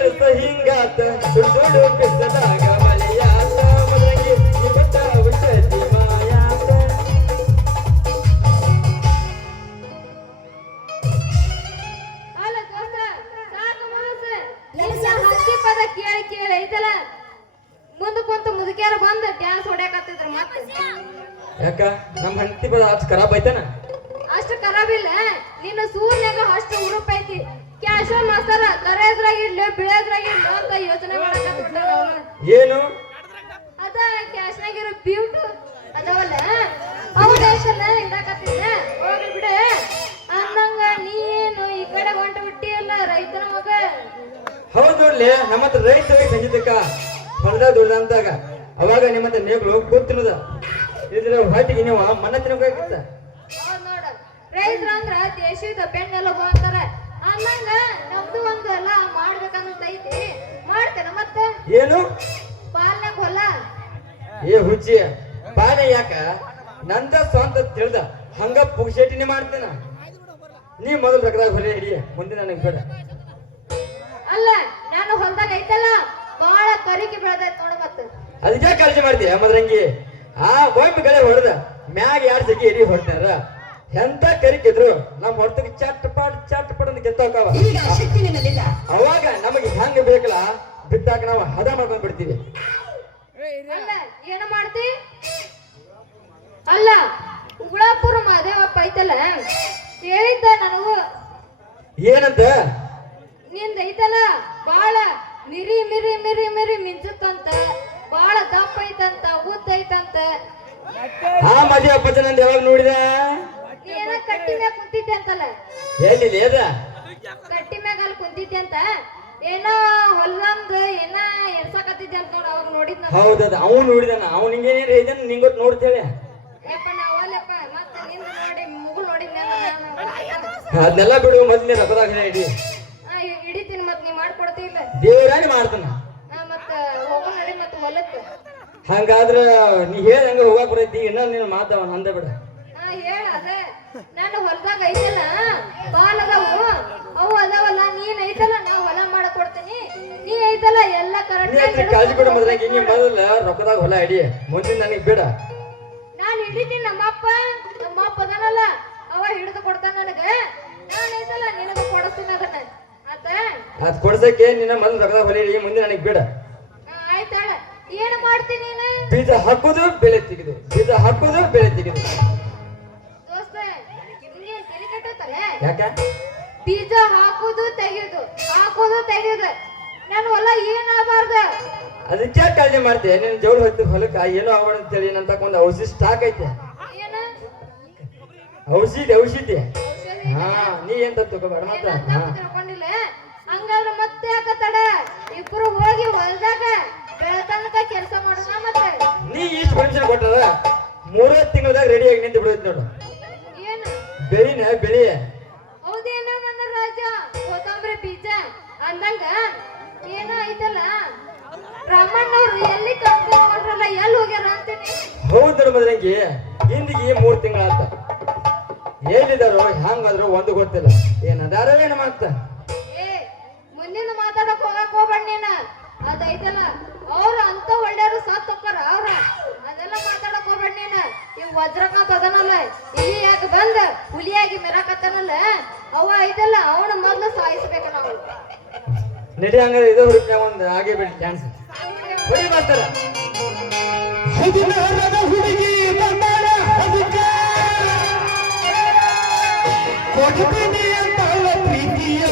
ವರ್ಷ ಹಿಂಗಾತ ಸುಡು ಬಿಸದಾಗ ಮಳೆಯಾತ ಮಲಗಿ ಇವತ್ತ ಔಷಧಿ ಮಾಯಾತ. ಅಲ್ಲ ದೋಸ್ತ ಸಾಕು ಮನಸ್ಸ. ಪದ ಕೇಳಿ ಕೇಳಿ ಐತಲ್ಲ? ಮುಂದೆ ಕುಂತು ಮುದುಕ್ಯಾರ ಬಂದು ಡ್ಯಾನ್ಸ್ ಹೊಡ್ಯಾಕತ್ತಿದ್ರ ಮತ್ತೆ. ಯಾಕ? ನಮ್ಮ ಹಂತಿ ಪದ ಅಷ್ಟು ಖರಾಬ್ ಐತನ? ಅಷ್ಟು ಖರಾಬಿಲ್ಲ ನಿನ್ನ ಸೂರ್ಯಾಗ ಅಷ್ಟು ಉರುಪ್ ಐತಿ ಕ್ಯಾಶೋ ಮಾಸ್ತರ ಕರೆದ್ರಾಗಿರ್ಲಿ ಬಿಳದ್ರಾಗಿರ್ಲಿ ಅಂತ ಯೋಚನೆ ಮಾಡಕತ್ತ ಏನು? ಅದ ಕ್ಯಾಶ್ನಾಗಿರೋ ಬ್ಯೂಟ್ ಅದಾವಲ್ಲ? ಟೆನ್ಷನ್ ಇಡಕತ್ತಿದ್ದ ಹೋಗ್ಲಿ ಬಿಡ. ಅಂದಂಗ ನೀನು ಈ ಕಡೆ ಹೊಂಟು ಬಿಟ್ಟಿಯಲ್ಲ ರೈತನ ಮಗ. ಹೌದು ನಮ್ಮ ಹತ್ರ ರೈತರಿಗೆ ಸಂಗೀತಕ್ಕ ಹೊಲದಾಗ ದುಡ್ದಂತಾಗ ಅವಾಗ ನಿಮ್ಮ ಹತ್ರ ನೇಗ್ಲು ಕೂತಿರೋದ ಇದ್ರ ಹೊಟ್ಟಿಗೆ ನೀವು ಮನ್ನ ತಿನ್ಬೇಕಾಗಿತ್ತ ಹೌದ್ ನೋಡ. ರೈತರ ಅಂದ್ರ ದೇಶದ ಬೆನ್ನೆಲ್ಲ ಹೋಗ್ತಾರ ಅಂದಂಗ ನಮ್ದು ಒಂದು ಎಲ್ಲ ಮಾಡ್ಬೇಕನ್ನೋದ್ ಐತಿ. ಮಾಡ್ತೇನ ಮತ್ತೆ? ಏನು? ಪಾಲ್ನಾಗ ಹೊಲ ಏ ಹುಚ್ಚಿ ಬಾಳೆ ಯಾಕ? ನಂದ ಸ್ವಂತ ತಿಳಿದ. ಹಂಗ ಪುಕ್ಷೇಟಿನೇ ಮಾಡ್ತೇನ. ನೀ ಮೊದಲು ರಗದಾಗ ಹೊಲೆ ಹಿಡಿಯ ಮುಂದೆ ನನಗೆ ಬೇಡ. ಅಲ್ಲ ನಾನು ಹೊಲ್ದಾಗ ಐತಲ್ಲ ಬಾಳ ಕರಿಕೆ ಬೆಳೆದೈತ್ ನೋಡು ಮತ್ತೆ. ಅದಕ್ಕೆ ಕಾಳಜಿ ಮಾಡ್ತೀಯ ಮದ್ರಂಗಿ? ಆ ಒಮ್ಮೆ ಗಳೆ ಹೊಡೆದ ಮ್ಯಾಗ ಯಾರ್ ಸಿಕ್ಕಿ ಎಡಿ ಹೊಡ್ತಾರ? ಎಂತ ಕರಿಕಿದ್ರು ನಮ್ಮ ಹೊರತಿಗೆ ಚಟ್ ಪಾಟ್ ಚಟ್ ಪಟ್ ಅಂತ ಗೆತ್ತೋಕಾವ ಈಗ ಶಕ್ತಿ ಅವಾಗ ನಮಗೆ ಹೆಂಗ್ ಬೇಕಲ್ಲ ಬಿಟ್ಟಾಗ ನಾವು ಹದ ಮಾಡ್ಕೊಂಡ್ ಬಿಡ್ತೀವಿ. ಅಲ್ಲ ಏನು ಮಾಡ್ತಿ? ಅಲ್ಲ ಉಳಾಪುರ ಮಾದೇವಪ್ಪ ಐತಲ್ಲ ಹೇಳಿದ್ದ ನನಗೂ. ಏನಂತ? ನಿಂದ ಐತಲ್ಲ ಬಾಳ ಮಿರಿ ಮಿರಿ ಮಿರಿ ಮಿರಿ ಮಿಂಚುತ್ತಂತ ಬಾಳ ದಪ್ಪ ಐತಂತ ಉದ್ದ ಐತಂತ. ಆ ಮದುವೆ ಅಪ್ಪ ನಂದು ಯಾವಾಗ ನೋಡಿದ? ಏನ ಕಟ್ಟಿ ಮ್ಯಾಗ ಕುಂತಿದ್ದೆ ಅಂತಲ್ಲ? ಎಲ್ಲಿ ಕಟ್ಟಿ ಮ್ಯಾಗ ಅಲ್ಲಿ ಕುಂತಿದ್ದೆ ಅಂತ? ಏನೋ ಹೊಲ್ದಂದ್ ಏನ ಎರ್ಸಾಕತ್ತಿದ್ದೆ ಅಂತ ನೋಡ ಅವಾಗ ನೋಡಿದ್ನ ಹೌದದ ಅವ್ನು ನೋಡಿದಾನ. ಅವ್ನು ಹಿಂಗೇನೇನು ಇದನ್ನ ನಿಂಗೊತ್ ನೋಡ್ತೇಳೆ. ಯಪ್ಪ ನಾ ಅಲ್ಲಪ್ಪ ಮತ್ತೆ ನಿಂದ ನೋಡಿ ಮುಗುಳ್ ನೋಡಿದ್ನ ಅದನ್ನೆಲ್ಲ ಬಿಡು ಮೊದ್ಲೇ ರಬ್ಬದಾಗ ಇಡಿ. ಹಿಡಿತೀನಿ ಮತ್ ನೀ ಮಾಡ್ಕೊಡ್ತಿಲ್ಲ ದೇವರಾಣಿ ಮಾಡ್ತಾನ. ಮತ್ತ ಹೋಗೋ ನಡಿ ಮತ್ತ ಹೊಲಕ್ಕೆ ಹಂಗಾದ್ರ ನೀ ಹೇಳ ಹಂಗ ಹೋಗಾಕ್ ಬರೈತಿ ಇನ್ನೊಂದ್ ನೀನು ಮಾತಾವ ಅಂದ ಬಿಡ. ನಾನು ಹೊಲದಾಗ ಐತಲ್ಲ ಬಾಲ್ ಅದಾವು. ಅವು ಅದಾವಲ್ಲ ನೀನ್ ಐತಲ್ಲ ನಾ ಹೊಲ ಮಾಡಕೊಡ್ತೀನಿ. ನೀ ಐತಲ್ಲ ಎಲ್ಲ ಅದ್ರ ಕಾಳಜಿ ಬಿಡು ಮದ್ರಾಗ ಹಿಂಗೆ ಮೊದಲ ರೊಕ್ಕದಾಗ ಹೊಲ ಹಿಡಿ ಮುಂದಿನ ನನಗೆ ಬೇಡ. ನಾನ್ ಹಿಡಿತೀನಿ ನಮ್ಮಪ್ಪ. ನಮ್ಮಪ್ಪ ಅದಾನಲ್ಲ ಅವ ಹಿಡಿದು ಕೊಡ್ತಾನ ನನಗೆ. ನಾನು ಐತಲ್ಲ ನಿನಗ ಕೊಡಿಸ್ತೀನಿ ಅದನ್ನ. ಆತ? ಅದ್ ಕೊಡ್ಸಕ್ಕೆ ನಿನ್ನ ಮೊದಲು ರೊಕ್ಕದಾಗ ಹೊಲ ಹಿಡಿ ಮುಂದೆ ನನಗೆ ಬೇಡ. ಆಯ್ತಾಳ. ಏನ್ ಮಾಡ್ತೀನಿ ನೀನು? ಬೀಜ ಹಾಕುದು ಬೆಳೆ ತೆಗೆದು. ಬೀಜ ಹಾಕುದು ಬೆಳೆ ತೆಗೆದು. ಯಾಕ? ಬೀಜ ಹಾಕುದು ತೆಗೆಯುದು ಹಾಕುದು ತೆಗೆಯುದು. ನನ್ನ ಹೊಲ ಏನಾಗಬಾರ್ದ? ಅದಕ್ಕೆ ಕಾಳಜಿ ಮಾಡ್ತೆ ನಿನ್ನ ಜೋಳು ಹೊತ್ತು ಹೊಲಕ್ಕ ಏನೋ ಆಗೋಣ ಅಂತೇಳಿ ಹೇಳಿ ಒಂದು ಔಷಧಿ ಸ್ಟಾಕ್ ಐತೆ. ಏನ? ಔಷಧಿ ಔಷಧಿ. ಹಾ ನೀ ಏನ್ ತಗೋಬೇಡ ಮತ್ತ? ತಿಳ್ಕೊಂಡಿಲ್ಲ. ಹಂಗಾದ್ರೆ ಮತ್ತೆ ಯಾಕ ತಡ? ಇಬ್ರು ಹೋಗಿ ಹೊಲ್ದಾಗ ಬೆಳತನಕ ಕೆಲಸ ಮಾಡೋಣ ಮತ್ತೆ? ನೀ ಇಷ್ಟು ಪರ್ಮಿಷನ್ ಕೊಟ್ಟದ ಮೂರು ತಿಂಗಳದಾಗ ರೆಡಿ ಆಗಿ ನಿಂತು ಬಿಡೋದು ನೋಡು. ಏನು? ಬೆಳಿನ ಬೆಳಿ ಹೌದೇನೋ ಕೊತ್ತಂಬರಿ ಬೀಜ ಅಂದಂಗ ಏನೋ ಐತಲ್ಲ? ರಾಮಣ್ಣವ್ರು ಎಲ್ಲಿ ಕರ್ಕೊಂಡು ಹೊಂಟ್ರಲ್ಲ ಎಲ್ಲಿ ಹೋಗ್ಯಾರ ಅಂತೀನಿ? ಹೌದ್ರ ಮದ್ರಂಗಿ ಹಿಂದಿಗೆ ಮೂರ್ ತಿಂಗಳಾತ. ಎಲ್ಲಿದಾರೋ ಹೆಂಗಾದ್ರು ಒಂದು ಗೊತ್ತಿಲ್ಲ. ಏನ್ ಅದಾರೋ ಏನ್ ಮಾಡ್ತ ಏ ಮುಂದಿನ ಮಾತಾಡಕ್ ಹೋಗಕ್ ಹೋಗ್ಬೇಡ ನೀನ. ಅದೈತಲ್ಲ ಅವ್ರ ನಡಿ ಹಂಗಾರೆ ಇದೇ ಹುಡುಕ್ಯಾಗ ಒಂದು ಹಾಗೆ ಬಿಡಿ ಹುಡಿ ಬರ್ತಾರ. ಹುಡುಗಿ ಕೊಡ್ತೀನಿ ಅಂತ ಪ್ರೀತಿಯ